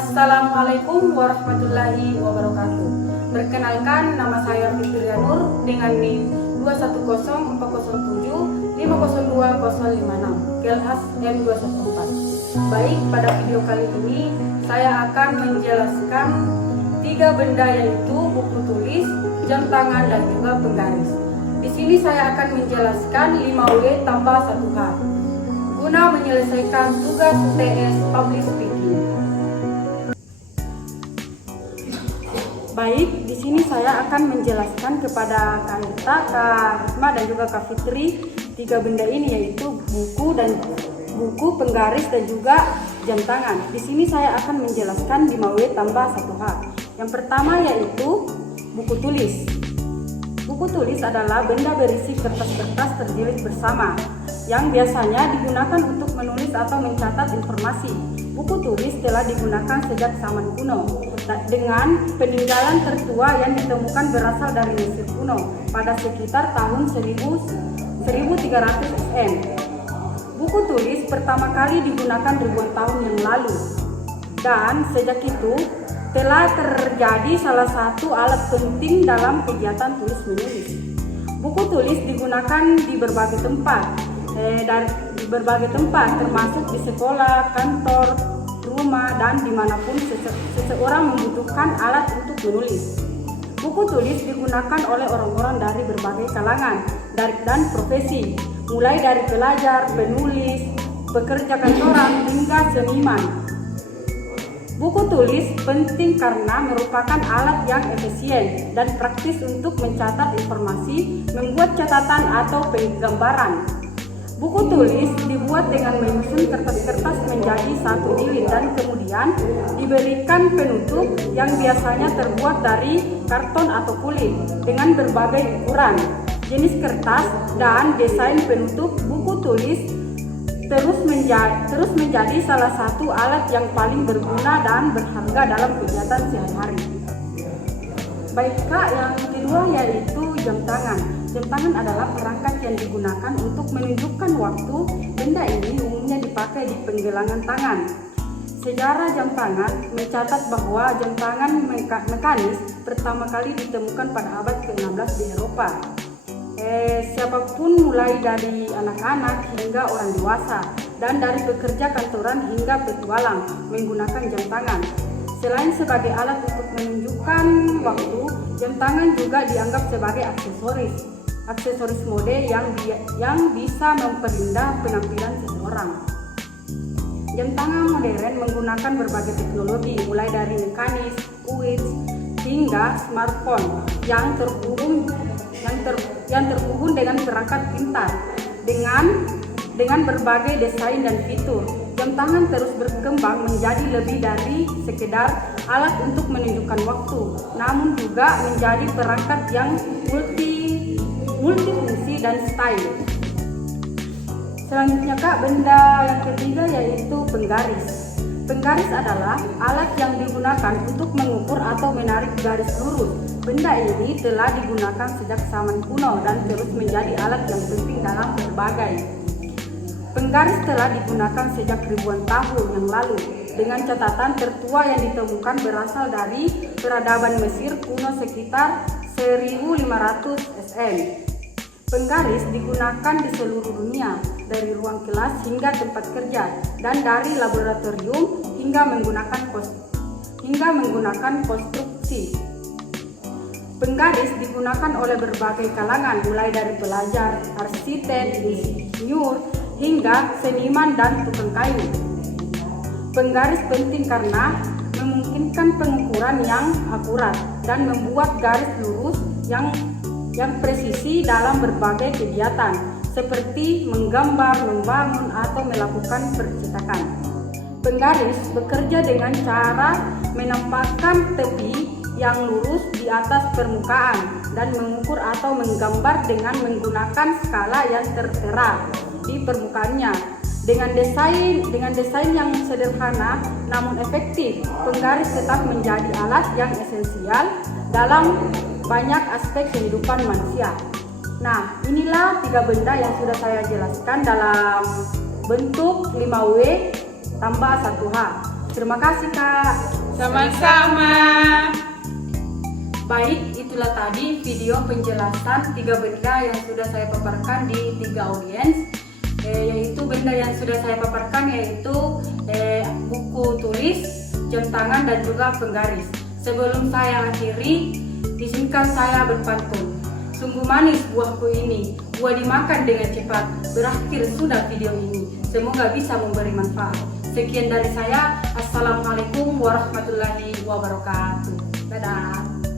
Assalamualaikum warahmatullahi wabarakatuh. Perkenalkan, nama saya Fitria Nur dengan NIM 2104075020056 kelas M214. Baik, pada video kali ini saya akan menjelaskan 3 benda, yaitu buku tulis, jam tangan, dan juga penggaris. Di sini saya akan menjelaskan 5W tambah 1H guna menyelesaikan tugas UTS Public Speaking. Baik, di sini saya akan menjelaskan kepada Kak Irta, Kak Risma, dan juga Kak Fitri 3 benda ini, yaitu buku, penggaris, dan juga jam tangan. Di sini saya akan menjelaskan 5W tambah 1H. Yang pertama yaitu buku tulis. Buku tulis adalah benda berisi kertas-kertas terjilid bersama yang biasanya digunakan untuk menulis atau mencatat informasi. Buku tulis telah digunakan sejak zaman kuno dengan peninggalan tertua yang ditemukan berasal dari Mesir kuno pada sekitar tahun 1300 SN. Buku tulis pertama kali digunakan ribuan tahun yang lalu, dan sejak itu telah terjadi salah satu alat penting dalam kegiatan tulis-menulis. Buku tulis digunakan di berbagai tempat, termasuk di sekolah, kantor, rumah, dan dimanapun seseorang membutuhkan alat untuk menulis. Buku tulis digunakan oleh orang-orang dari berbagai kalangan dan profesi, mulai dari pelajar, penulis, pekerja kantoran, hingga seniman. Buku tulis penting karena merupakan alat yang efisien dan praktis untuk mencatat informasi, membuat catatan atau penggambaran. Buku tulis dibuat dengan menyusun kertas-kertas menjadi satu jilid dan kemudian diberikan penutup yang biasanya terbuat dari karton atau kulit dengan berbagai ukuran, jenis kertas, dan desain penutup. Buku tulis terus menjadi salah satu alat yang paling berguna dan berharga dalam kegiatan sehari-hari. Baik Kak, yang kedua yaitu jam tangan. Jam tangan adalah perangkat yang digunakan untuk menunjukkan waktu. Benda ini umumnya dipakai di penggelangan tangan. Sejarah jam tangan mencatat bahwa jam tangan mekanis pertama kali ditemukan pada abad ke-16 di Eropa. Siapapun, mulai dari anak-anak hingga orang dewasa, dan dari pekerja kantoran hingga petualang, menggunakan jam tangan. Selain sebagai alat untuk menunjukkan waktu, jam tangan juga dianggap sebagai aksesoris mode yang bisa memperindah penampilan seseorang. Jam tangan modern menggunakan berbagai teknologi, mulai dari mekanis, watch, hingga smartphone yang terhubung dengan perangkat pintar dengan berbagai desain dan fitur. Jam tangan terus berkembang menjadi lebih dari sekedar alat untuk menunjukkan waktu, namun juga menjadi perangkat yang multifungsi dan style. Selanjutnya Kak, benda yang ketiga yaitu penggaris. Penggaris adalah alat yang digunakan untuk mengukur atau menarik garis lurus. Benda ini telah digunakan sejak zaman kuno dan terus menjadi alat yang penting dalam berbagai. Penggaris telah digunakan sejak ribuan tahun yang lalu, dengan catatan tertua yang ditemukan berasal dari peradaban Mesir kuno sekitar 1500 SN. Penggaris digunakan di seluruh dunia, dari ruang kelas hingga tempat kerja, dan dari laboratorium hingga menggunakan konstruksi. Penggaris digunakan oleh berbagai kalangan, mulai dari pelajar, arsitek, insinyur, hingga seniman dan tukang kayu. Penggaris penting karena memungkinkan pengukuran yang akurat dan membuat garis lurus yang presisi dalam berbagai kegiatan, seperti menggambar, membangun, atau melakukan percetakan. Penggaris bekerja dengan cara menempatkan tepi yang lurus di atas permukaan dan mengukur atau menggambar dengan menggunakan skala yang tertera di permukaannya. Dengan desain yang sederhana namun efektif, penggaris tetap menjadi alat yang esensial dalam banyak aspek kehidupan manusia. Nah, inilah 3 benda yang sudah saya jelaskan dalam bentuk 5W tambah 1H. Terima kasih Kak. Sama-sama. Baik, itulah tadi video penjelasan 3 benda yang sudah saya paparkan di 3 audiens. Yaitu benda yang sudah saya paparkan yaitu buku tulis, jam tangan, dan juga penggaris. Sebelum saya akhiri, izinkan saya berpantun. Sungguh manis buahku ini, buah dimakan dengan cepat. Berakhir sudah video ini, semoga bisa memberi manfaat. Sekian dari saya, Assalamualaikum warahmatullahi wabarakatuh. Dadah.